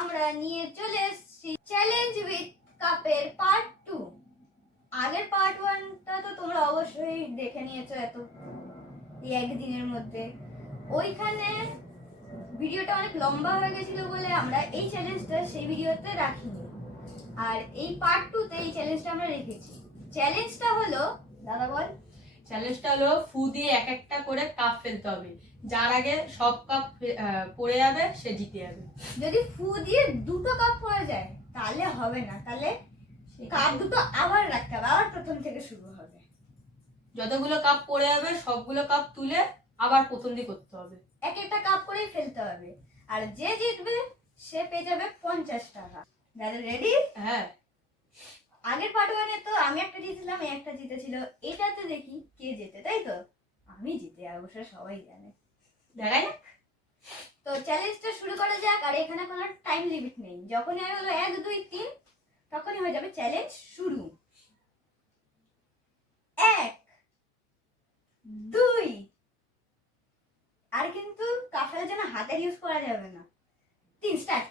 আমরা নিয়ে চলে এসেছি চ্যালেঞ্জ উইথ কাপের পার্ট 2। আগের পার্ট 1টা তো তোমরা অবশ্যই দেখে নিয়েছো এই একদিনের মধ্যে। ওইখানে ভিডিওটা অনেক লম্বা হয়ে গেছিল বলে আমরা এই চ্যালেঞ্জটা সেই ভিডিওতে রাখিনি, আর এই পার্ট 2তে এই চ্যালেঞ্জটা আমরা রেখেছি। চ্যালেঞ্জটা হলো, দাদা বল। চ্যালেঞ্জটা হলো ফু দিয়ে এক একটা করে কাপ ফেলতে হবে, যার আগে সব কাপ পড়ে যাবে সে জিতে যাবে। যদি ফু দিয়ে দুটো কাপ পড়ে যায় তাহলে হবে না, তাহলে কাপ দুটো আবার রাখতে হবে, আবার প্রথম থেকে শুরু হবে। যতগুলো কাপ পড়ে যাবে সবগুলো কাপ তুলে আবার প্রথম দিয়ে করতে হবে, এক একটা কাপ করেই ফেলতে হবে, আর যে জিতবে সে পেয়ে যাবে 50 টাকা। দাদা রেডি? হ্যাঁ। আগের পার্ট 1-এ তো আমি একটা জিতেছিলাম, এই একটা জিতেছিল, এটাতে দেখি কে জেতে, তাই তো? আমি জিতে, অবশ্য সবাই জানে। দেখা যাক। তো চ্যালেঞ্জটা শুরু করা যাক। আর এখানে কোনো টাইম লিমিট নেই, যখনই আমি হলো 1 2 3 তখনই হয়ে যাবে চ্যালেঞ্জ শুরু। 1 2, আর কিন্তু কাফের জন্য হাতের ইউজ করা যাবে না। 3 স্টার্ট।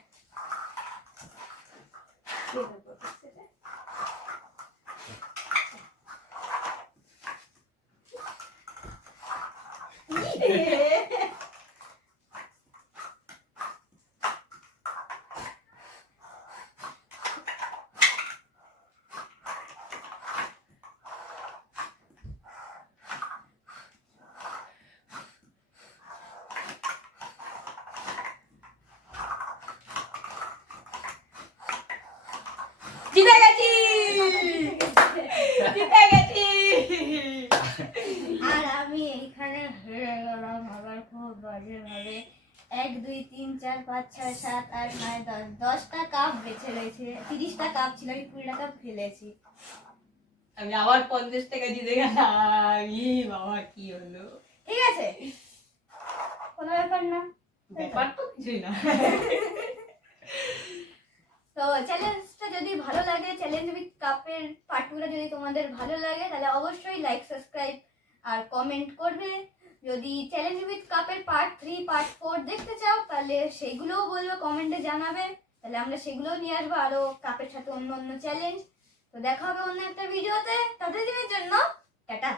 জিতে গেছি, জিতে গেছি। আর আমি এইখানে হেরে গেলাম আবার খুব বাজে ভাবে। 1 2 3 4 5 6 7 8 9 10, 10টা কাপ বেঁচে রয়েছে। 30টা কাপ ছিল, আমি 20টা কাপ ফেলেছি। আমি আবার 50 টাকা জিতে গেলাম। বাবা কি হলো? ঠিক আছে, কোনো ব্যাপার না, ব্যাপার তো কিছুই না। তো চ্যালেঞ্জটা যদি ভালো লাগে, চ্যালেঞ্জ উইথ কাপের পার্ট 2টা যদি তোমাদের ভালো লাগে তাহলে অবশ্যই লাইক, সাবস্ক্রাইব আর কমেন্ট করবে। যদি চ্যালেঞ্জ উইথ কাপের পার্ট 3 পার্ট 4 দেখতে চাও তাহলে সেগুলোও বলবে, কমেন্টে জানাবে, তাহলে আমরা সেগুলোও নিয়ে আসবো, আরো কাপের সাথে অন্য অন্য চ্যালেঞ্জ। তো দেখা হবে অন্য একটা ভিডিওতে, ততদিনের জন্য টাটা।